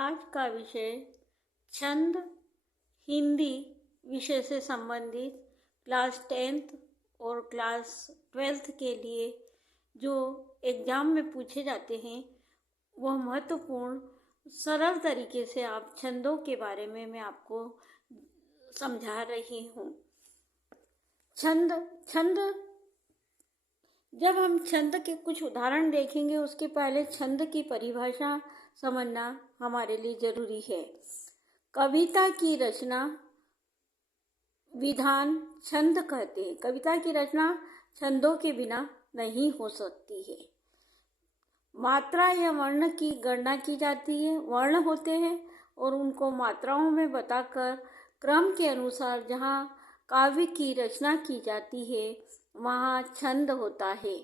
आज का विषय छंद हिंदी विषय से संबंधित क्लास 10th और क्लास 12th के लिए जो एग्ज़ाम में पूछे जाते हैं वह महत्वपूर्ण सरल तरीके से आप छंदों के बारे में मैं आपको समझा रही हूँ। छंद जब हम छंद के कुछ उदाहरण देखेंगे उसके पहले छंद की परिभाषा समझना हमारे लिए जरूरी है। कविता की रचना विधान छंद कहते हैं। कविता की रचना छंदों के बिना नहीं हो सकती है। मात्रा या वर्ण की गणना की जाती है। वर्ण होते हैं और उनको मात्राओं में बताकर क्रम के अनुसार जहाँ काव्य की रचना की जाती है वहाँ छंद होता है।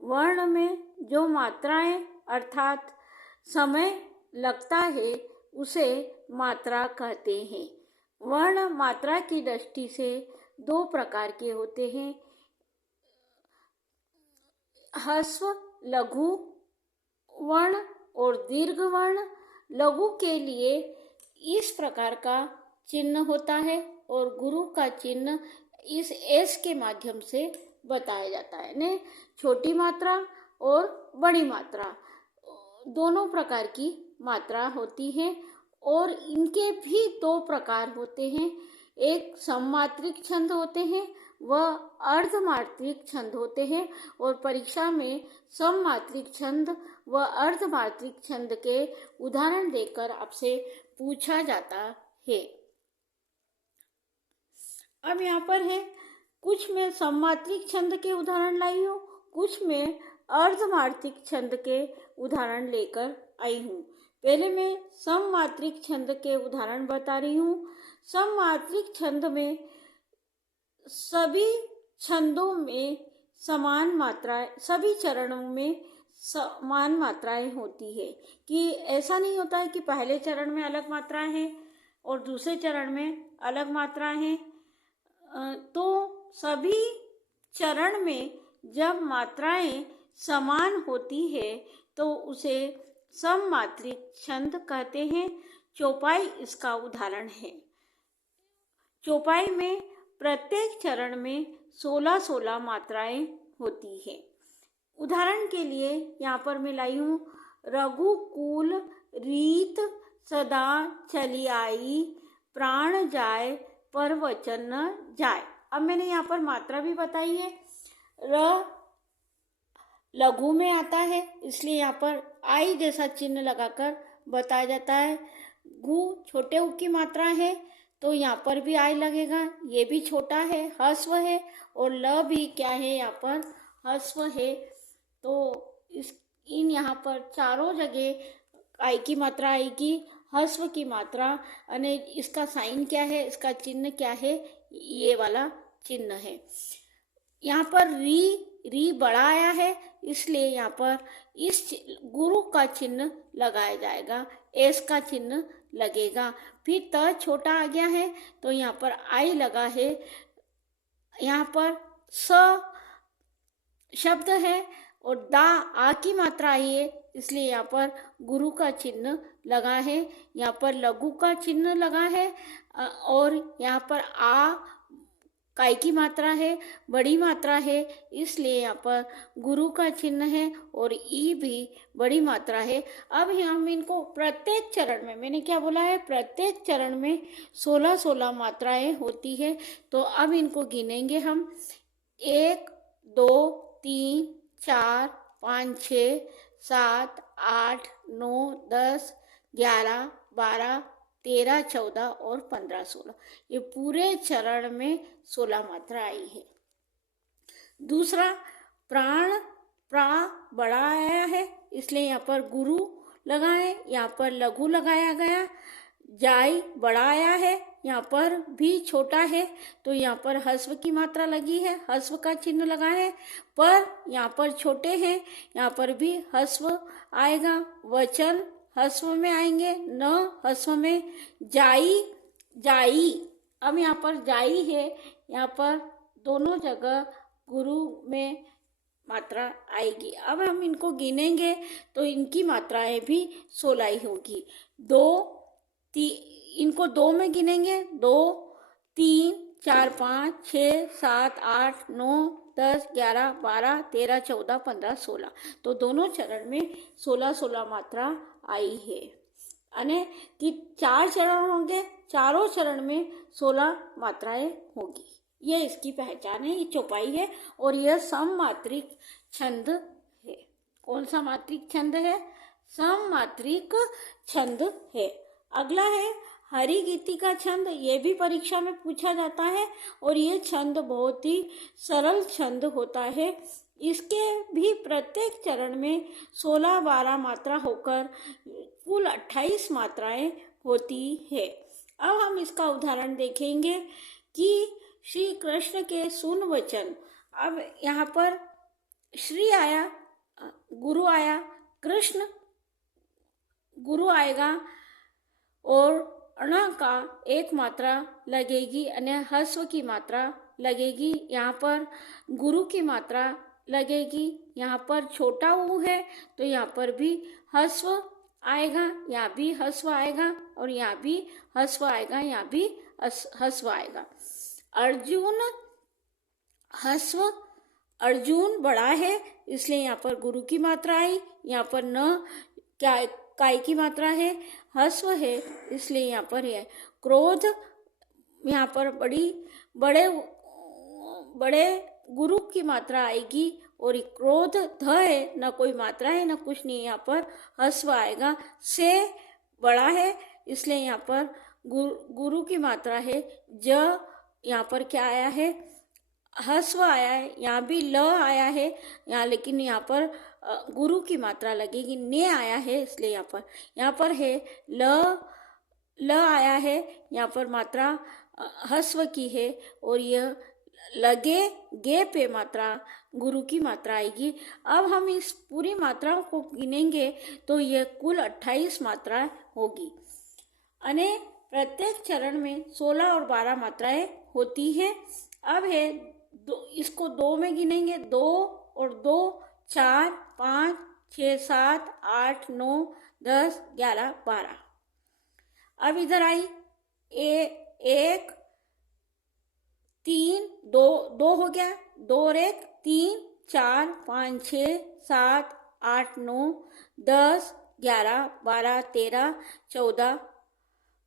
वर्ण में जो मात्राएं अर्थात समय लगता है उसे मात्रा कहते हैं। वर्ण मात्रा की दृष्टि से दो प्रकार के होते हैं, ह्रस्व लघु वर्ण और दीर्घ वर्ण। लघु के लिए इस प्रकार का चिन्ह होता है और गुरु का चिन्ह इस एस के माध्यम से बताया जाता है। ने छोटी मात्रा और बड़ी मात्रा दोनों प्रकार की मात्रा होती है और इनके भी दो प्रकार होते हैं। एक सममात्रिक छंद होते हैं, वह अर्धमात्रिक छंद होते हैं और परीक्षा में सममात्रिक छंद व अर्धमात्रिक छंद के उदाहरण देकर आपसे पूछा जाता है। अब यहाँ पर है कुछ में सममात्रिक छंद के उदाहरण लाई हूँ, कुछ में अर्धमात्रिक छंद के उदाहरण लेकर आई हूँ। पहले मैं सममात्रिक छंद के उदाहरण बता रही हूँ। सममात्रिक छंद में सभी छंदों में समान मात्राएं, सभी चरणों में समान मात्राएं होती है कि ऐसा नहीं होता है कि पहले चरण में अलग मात्राएं हैं और दूसरे चरण में अलग मात्राएं हैं। तो सभी चरण में जब मात्राएं समान होती है तो उसे सममात्रिक छंद कहते हैं। चौपाई इसका उदाहरण है। चौपाई में प्रत्येक चरण में 16-16 मात्राएं होती है। उदाहरण के लिए यहाँ पर मैं लाई हूँ रघुकुल रीत सदा चली आई प्राण जाए पर वचन न जाए। अब मैंने यहाँ पर मात्रा भी बताई है। र लघु में आता है इसलिए यहाँ पर आई जैसा चिन्ह लगाकर बताया जाता है। गु छोटे उ की मात्रा है तो यहाँ पर भी आई लगेगा, ये भी छोटा है, ह्रस्व है और ल भी क्या है यहाँ पर ह्रस्व है। तो इन यहाँ पर चारों जगह आई की मात्रा आएगी, ह्रस्व की मात्रा अने इसका साइन क्या है, इसका चिन्ह क्या है, ये वाला चिन्ह है। यहाँ पर री बड़ा आया है इसलिए यहाँ पर इस गुरु का चिन्ह लगाया जाएगा, एस का चिन्ह लगेगा। फिर त छोटा आ गया है तो यहाँ पर आई लगा है। यहाँ पर स शब्द है और दा आ की मात्रा आई है इसलिए यहाँ पर गुरु का चिन्ह लगा है। यहाँ पर लघु का चिन्ह लगा है और यहाँ पर आ काय की मात्रा है, बड़ी मात्रा है इसलिए यहाँ पर गुरु का चिन्ह है और ई भी बड़ी मात्रा है। अब हम इनको प्रत्येक चरण में, मैंने क्या बोला है, प्रत्येक चरण में 16-16 मात्राएं होती है। तो अब इनको गिनेंगे हम 1 2 3 4 5 6 7 8 9 10 11 12 13 14 और 15 16, ये पूरे चरण में 16 मात्रा आई है। दूसरा प्राण प्रा बड़ा आया है इसलिए यहाँ पर गुरु लगा है, यहाँ पर लघु लगाया गया। जाई बड़ा आया है, यहाँ पर भी छोटा है तो यहाँ पर ह्रस्व की मात्रा लगी है, ह्रस्व का चिन्ह लगा है। पर यहाँ पर छोटे हैं, यहाँ पर भी ह्रस्व आएगा। वचन ह्रस्व में आएंगे, न ह्रस्व में। जाई अब यहाँ पर जाई है, यहाँ पर दोनों जगह गुरु में मात्रा आएगी। अब हम इनको गिनेंगे तो इनकी मात्राएं भी 16 ही होगी। इनको 2 में गिनेंगे, 2, 3, 4, 5, 6, 7, 8, 9, 10, 11, 12, 13, 14, 15, 16। तो दोनों चरण में 16 मात्रा आई है। यानी कि 4 चरण होंगे, चारों चरण में 16 मात्राएं होगी। ये इसकी पहचान है, ये चौपाई है और यह सममात्रिक छंद है। कौन सा मात्रिक छंद है? सममात्रिक छंद है। अगला है हरिगीति का छंद। ये भी परीक्षा में पूछा जाता है और ये छंद बहुत ही सरल छंद होता है। इसके भी प्रत्येक चरण में 16-12 मात्रा होकर कुल 28 मात्राएं होती है। अब हम इसका उदाहरण देखेंगे कि श्री कृष्ण के सुन वचन। अब यहाँ पर श्री आया, गुरु आया, कृष्ण गुरु आएगा और अण का एक मात्रा लगेगी, अन्य ह्रस्व की मात्रा लगेगी। यहाँ पर गुरु की मात्रा लगेगी। यहाँ पर छोटा ऊ है तो यहाँ पर भी ह्रस्व आएगा, यहाँ भी ह्रस्व आएगा और यहाँ भी ह्रस्व आएगा, यहाँ भी ह्रस्व आएगा। अर्जुन ह्रस्व, अर्जुन बड़ा है इसलिए यहाँ पर गुरु की मात्रा आई। यहाँ पर न काय की मात्रा है, ह्रस्व है इसलिए यहाँ पर है। क्रोध, यहाँ पर बड़े गुरु की मात्रा आएगी और क्रोध ध है, न कोई मात्रा है न कुछ नहीं, यहाँ पर ह्रस्व आएगा। से बड़ा है इसलिए यहाँ पर गुरु की मात्रा है। ज यहाँ पर क्या आया है? ह्रस्व आया है। यहाँ भी ल आया है यहाँ, लेकिन यहाँ पर गुरु की मात्रा लगेगी। ने आया है इसलिए यहाँ पर है ल आया है, यहाँ पर मात्रा ह्रस्व की है और यह लगे गे पे मात्रा गुरु की मात्रा आएगी। अब हम इस पूरी मात्राओं को गिनेंगे तो यह कुल 28 मात्रा होगी। अने प्रत्येक चरण में 16 और 12 मात्राएं होती हैं। अब है इसको 2 में गिनेंगे, 2 और 2, 4, 5, 6, 7, 8, 9, 10, 11, 12। अब इधर आई 1, 3, 2 हो गया, 2 और 1, 3, 4, 5, 6, 7, 8, 9, 10, 11, 12, 13, 14,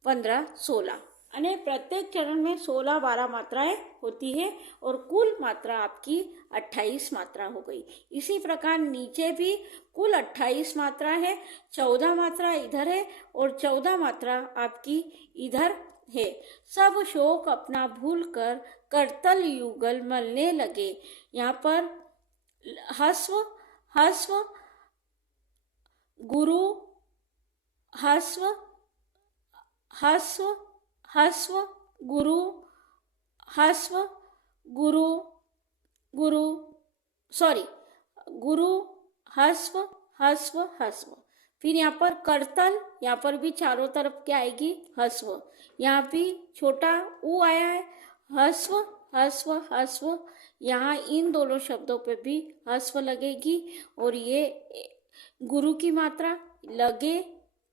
15, 16। अने प्रत्येक चरण में 16-12 मात्राएं होती है और कुल मात्रा आपकी 28 मात्रा हो गई। इसी प्रकार नीचे भी कुल 28 मात्रा है, 14 मात्रा इधर है और 14 मात्रा आपकी इधर है। सब शोक अपना भूल कर करतल युगल मलने लगे। यहाँ पर ह्रस्व गुरु, ह्रस्व गुरु, ह्रस्व गुरु, ह्रस्व। फिर यहाँ पर करतल, यहाँ पर भी चारों तरफ क्या आएगी? ह्रस्व। यहाँ भी छोटा ऊ आया है, ह्रस्व। यहाँ इन दोनों शब्दों पे भी ह्रस्व लगेगी और ये गुरु की मात्रा लगे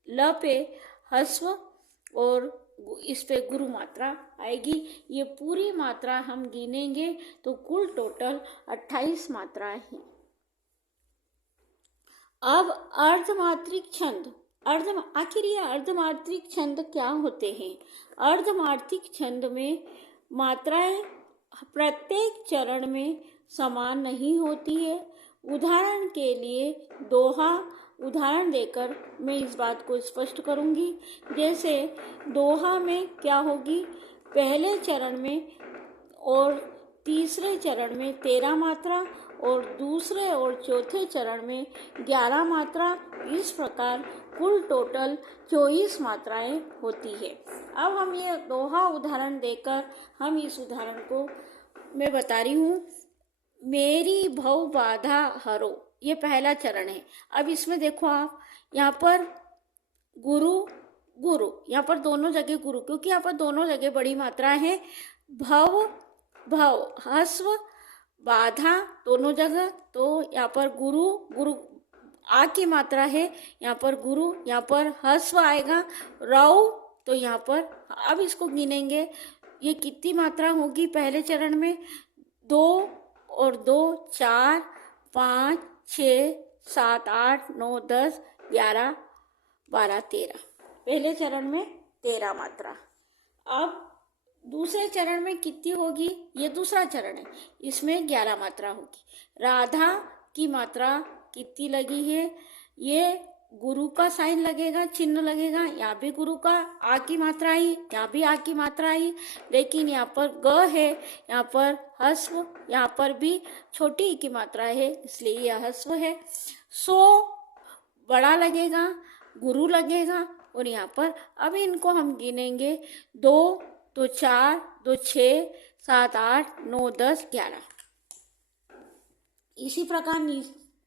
ल पे ह्रस्व और इस पे गुरु मात्रा आएगी। ये पूरी मात्रा हम गिनेंगे तो कुल टोटल 28 मात्राएं हैं। अब अर्धमात्रिक छंद। आखिर ये अर्धमात्रिक छंद क्या होते हैं? अर्धमात्रिक छंद में मात्राएं प्रत्येक चरण में समान नहीं होती है। उदाहरण के लिए दोहा उदाहरण देकर मैं इस बात को स्पष्ट करूंगी। जैसे दोहा में क्या होगी? पहले चरण में और तीसरे चरण में 13 मात्रा और दूसरे और चौथे चरण में 11 मात्रा। इस प्रकार कुल टोटल 24 मात्राएं होती है। अब हम ये दोहा उदाहरण देकर हम इस उदाहरण को मैं बता रही हूँ। मेरी भव बाधा हरो, ये पहला चरण है। अब इसमें देखो आप, यहाँ पर गुरु, यहाँ पर दोनों जगह गुरु, क्योंकि यहाँ पर दोनों जगह बड़ी मात्रा है। भव ह्रस्व, बाधा दोनों जगह, तो यहाँ पर गुरु, गुरु आ की मात्रा है, यहाँ पर गुरु, यहाँ पर हस्व आएगा, रऊ, तो यहाँ पर अब इसको गिनेंगे, ये कितनी मात्रा होगी पहले चरण में, 2 और 2 4 5 6 7 8 9 10 11 12 13, पहले चरण में 13 मात्रा। अब दूसरे चरण में कितनी होगी, ये दूसरा चरण है, इसमें 11 मात्रा होगी। राधा की मात्रा कितनी लगी है, ये गुरु का साइन लगेगा, चिन्ह लगेगा, यहाँ भी गुरु का आ की मात्रा आई, यहाँ भी आ की मात्रा आई, लेकिन यहाँ पर ग है, यहाँ पर हस्व, यहाँ पर भी छोटी ई की मात्रा है, इसलिए यह हस्व है। सो बड़ा लगेगा, गुरु लगेगा, और यहाँ पर अब इनको हम गिनेंगे, 2 2 4 2 6 7 8 9 10 11। इसी प्रकार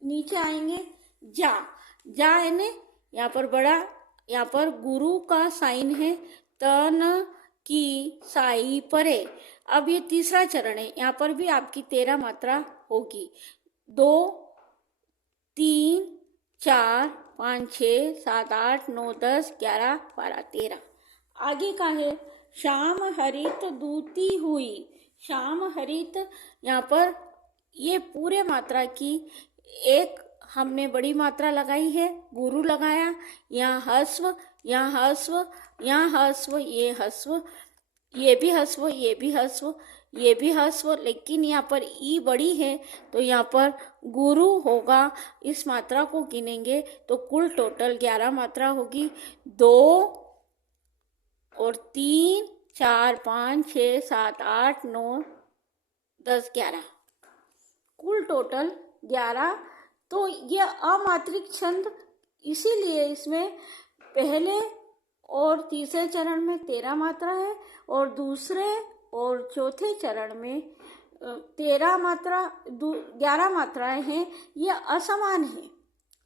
नीचे आएंगे, जा, जा है ने, यहाँ पर बड़ा, यहाँ पर गुरु का साइन है, तन की साई परे। अब ये तीसरा चरण है, यहाँ पर भी आपकी 13 मात्रा होगी, 2 3 4 5 6 7 8 9 10 11 12 13। आगे का है, शाम हरित दूती हुई। शाम हरित, यहाँ पर ये पूरे मात्रा की एक हमने बड़ी मात्रा लगाई है, गुरु लगाया, यहाँ हस्व, यहाँ हस्व, यहाँ हस्व, ये हस्व, ये भी हस्व, ये भी हस्व, ये भी हस्व, लेकिन यहाँ पर ई बड़ी है, तो यहाँ पर गुरु होगा। इस मात्रा को गिनेंगे तो कुल टोटल 11 मात्रा होगी, 2 और 3 4 5 6 7 8 9 10 11, कुल टोटल 11। तो ये अमात्रिक छंद, इसीलिए इसमें पहले और तीसरे चरण में 13 मात्रा है, और दूसरे और चौथे चरण में 13 मात्रा 11 मात्राएं हैं। ये असमान है,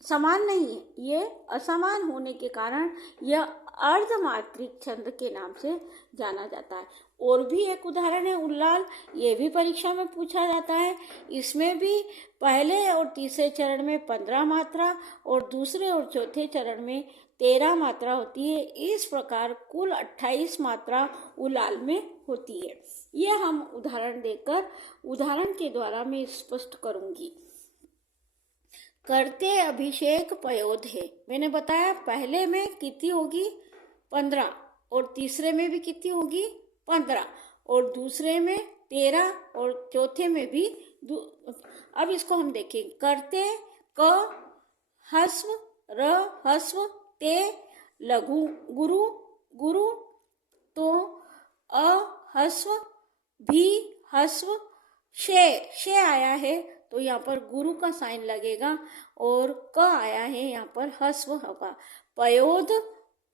समान नहीं है, ये असमान होने के कारण यह अर्धमात्रिक छंद के नाम से जाना जाता है। और भी एक उदाहरण है उल्लाल, ये भी परीक्षा में पूछा जाता है। इसमें भी पहले और तीसरे चरण में 15 मात्रा और दूसरे और चौथे चरण में 13 मात्रा होती है। इस प्रकार कुल 28 मात्रा उल्लाल में होती है। ये हम उदाहरण देकर, उदाहरण के द्वारा मैं स्पष्ट करूंगी। करते अभिषेक पयोध है, मैंने बताया पहले में कितनी होगी 15, और तीसरे में भी कितनी होगी 15, और दूसरे में 13, और चौथे में भी अब इसको हम देखें। करते क हस्व, र हस्व, ते लघु गुरु, गुरु, तो अ हस्व, भी हस्व, शे आया है, तो यहाँ पर गुरु का साइन लगेगा, और क आया है, यहाँ पर हस्व होगा। पयोध,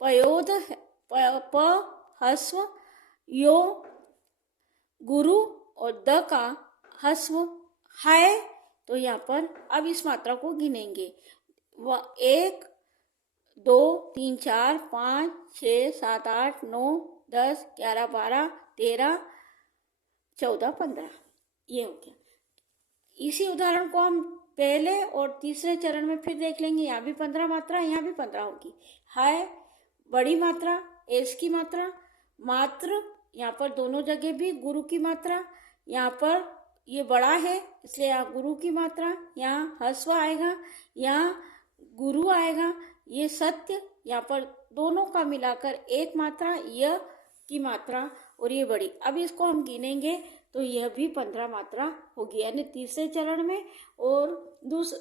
पयोध प हस्व, यो गुरु, और द का हस्व है, तो यहाँ पर अब इस मात्रा को गिनेंगे। 1 2 3 4 5 6 7 8 9 10 11 12 13 14 15, ये हो गया। इसी उदाहरण को हम पहले और तीसरे चरण में फिर देख लेंगे। यहाँ भी 15 मात्रा, यहाँ भी 15 होगी। है बड़ी मात्रा, एस की मात्रा, मात्र, यहाँ पर दोनों जगह भी गुरु की मात्रा, यहाँ पर ये बड़ा है इसलिए यहाँ गुरु की मात्रा, यहाँ हस्व आएगा, यहाँ गुरु आएगा, ये सत्य, यहाँ पर दोनों का मिलाकर एक मात्रा, यह की मात्रा, और ये बड़ी। अब इसको हम गिनेंगे तो यह भी 15 मात्रा होगी, यानी तीसरे चरण में और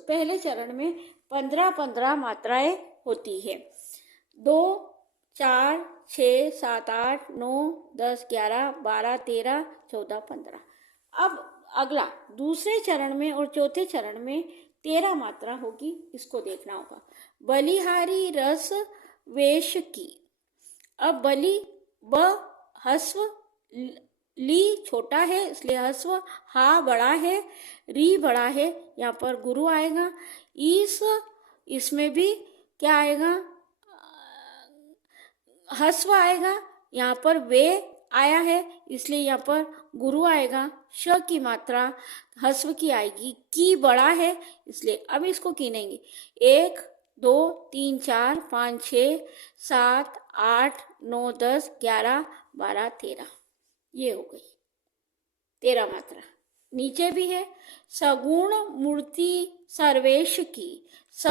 पहले चरण में 15 मात्राएं होती है। 2 4 6 7 8 9 10 11 12 13 14 15। अब अगला दूसरे चरण में और चौथे चरण में 13 मात्रा होगी, इसको देखना होगा। बलिहारी रस वेश की। अब बलि ब हस्व, ली छोटा है इसलिए हस्व, हा बड़ा है, री बड़ा है, यहाँ पर गुरु आएगा। इसमें भी क्या आएगा, हस्व आएगा, यहाँ पर वे आया है इसलिए यहाँ पर गुरु आएगा। श की मात्रा ह्रस्व की आएगी। की बड़ा है इसलिए अब इसको गिनेंगे। 1 2 3 4 5 6 7 8 9 10 11 12 13। ये हो गई 13 मात्रा। नीचे भी है सगुण मूर्ति सर्वेश की। स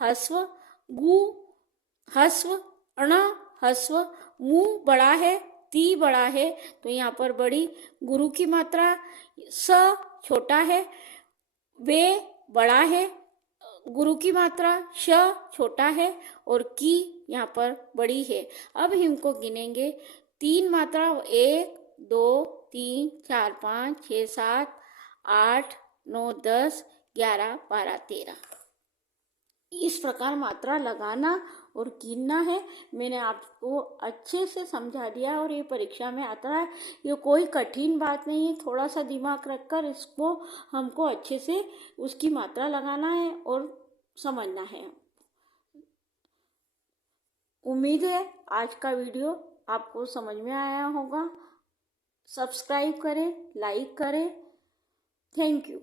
ह्रस्व, गु ह्रस्व, अण ह्रस्व, मु बड़ा है, ती बड़ा है तो यहाँ पर बड़ी गुरु की मात्रा। स छोटा है, वे बड़ा है, गुरु की मात्रा। श छोटा है और की यहाँ पर बड़ी है। अब इनको गिनेंगे 3 मात्रा। 1 2 3 4 5 6 7 8 9 10 11 12 13। इस प्रकार मात्रा लगाना और गिनना है। मैंने आपको अच्छे से समझा दिया और ये परीक्षा में आता है। ये कोई कठिन बात नहीं है। थोड़ा सा दिमाग रखकर इसको हमको अच्छे से उसकी मात्रा लगाना है और समझना है। उम्मीद है आज का वीडियो आपको समझ में आया होगा। सब्सक्राइब करें, लाइक करें। Thank you.